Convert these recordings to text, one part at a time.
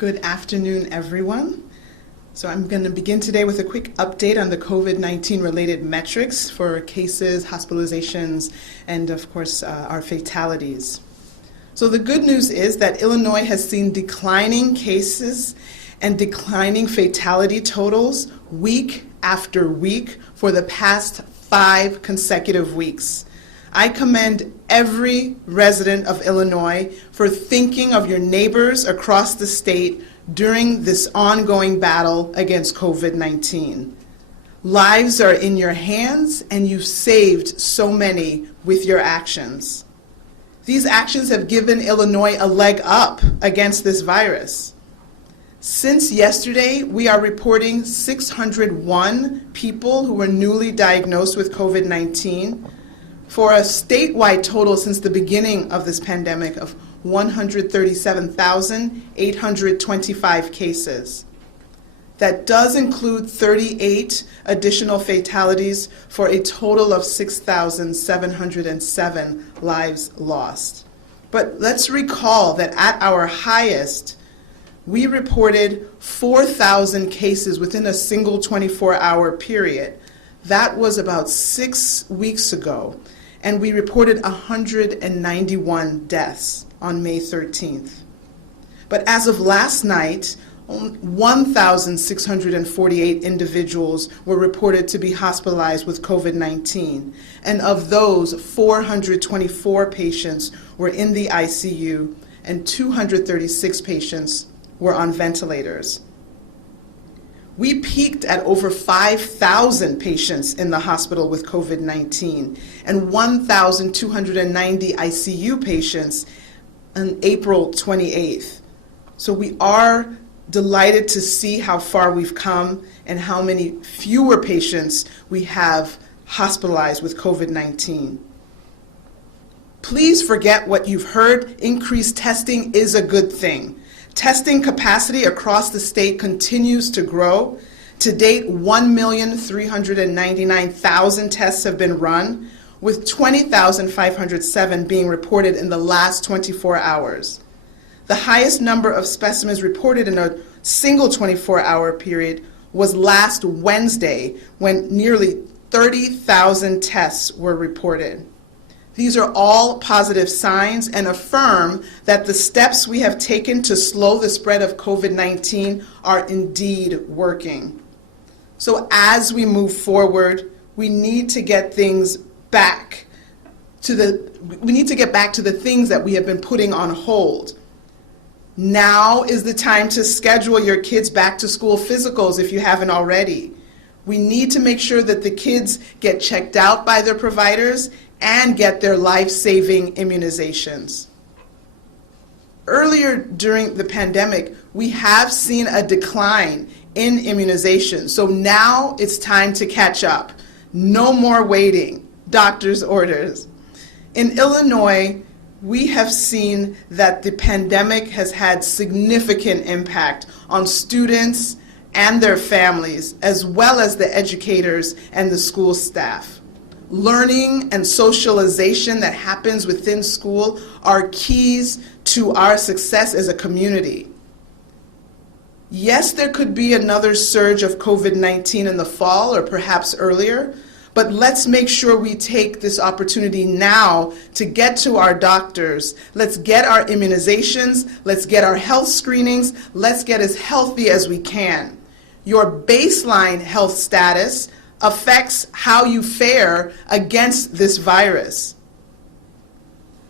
Good afternoon, everyone. So I'm going to begin today with a quick update on the COVID-19 related metrics for cases, hospitalizations, and of course our fatalities. So the good news is that Illinois has seen declining cases and declining fatality totals week after week for the past 5 consecutive weeks. I commend every resident of Illinois for thinking of your neighbors across the state during this ongoing battle against COVID-19. Lives are in your hands, and you've saved so many with your actions. These actions have given Illinois a leg up against this virus. Since yesterday, we are reporting 601 people who were newly diagnosed with COVID-19, for a statewide total since the beginning of this pandemic of 137,825 cases. That does include 38 additional fatalities for a total of 6,707 lives lost. But let's recall that at our highest, we reported 4,000 cases within a single 24-hour period. That was about 6 weeks ago. And we reported 191 deaths on May 13th. But as of last night, 1,648 individuals were reported to be hospitalized with COVID-19. And of those, 424 patients were in the ICU and 236 patients were on ventilators. We peaked at over 5,000 patients in the hospital with COVID-19 and 1,290 ICU patients on April 28th. So we are delighted to see how far we've come and how many fewer patients we have hospitalized with COVID-19. Please forget what you've heard. Increased testing is a good thing. Testing capacity across the state continues to grow. To date, 1,399,000 tests have been run, with 20,507 being reported in the last 24 hours. The highest number of specimens reported in a single 24-hour period was last Wednesday, when nearly 30,000 tests were reported. These are all positive signs and affirm that the steps we have taken to slow the spread of COVID-19 are indeed working. So as we move forward, we need to get back to the things that we have been putting on hold. Now is the time to schedule your kids' back to school physicals if you haven't already. We need to make sure that the kids get checked out by their providers and get their life-saving immunizations. Earlier during the pandemic, we have seen a decline in immunization. So now it's time to catch up. No more waiting. Doctor's orders. In Illinois, we have seen that the pandemic has had significant impact on students and their families, as well as the educators and the school staff. Learning and socialization that happens within school are keys to our success as a community. Yes, there could be another surge of COVID-19 in the fall or perhaps earlier, but let's make sure we take this opportunity now to get to our doctors. Let's get our immunizations, let's get our health screenings, let's get as healthy as we can. Your baseline health status affects how you fare against this virus.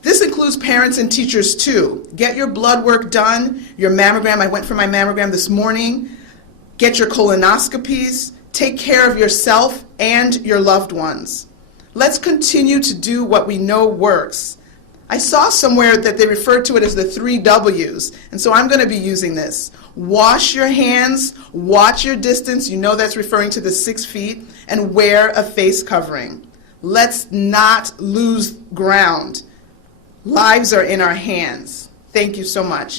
This includes parents and teachers too. Get your blood work done, your mammogram. I went for my mammogram this morning. Get your colonoscopies. Take care of yourself and your loved ones. Let's continue to do what we know works. I saw somewhere that they referred to it as the 3 W's, and so I'm going to be using this. Wash your hands, watch your distance, you know that's referring to the 6 feet, and wear a face covering. Let's not lose ground. Lives are in our hands. Thank you so much.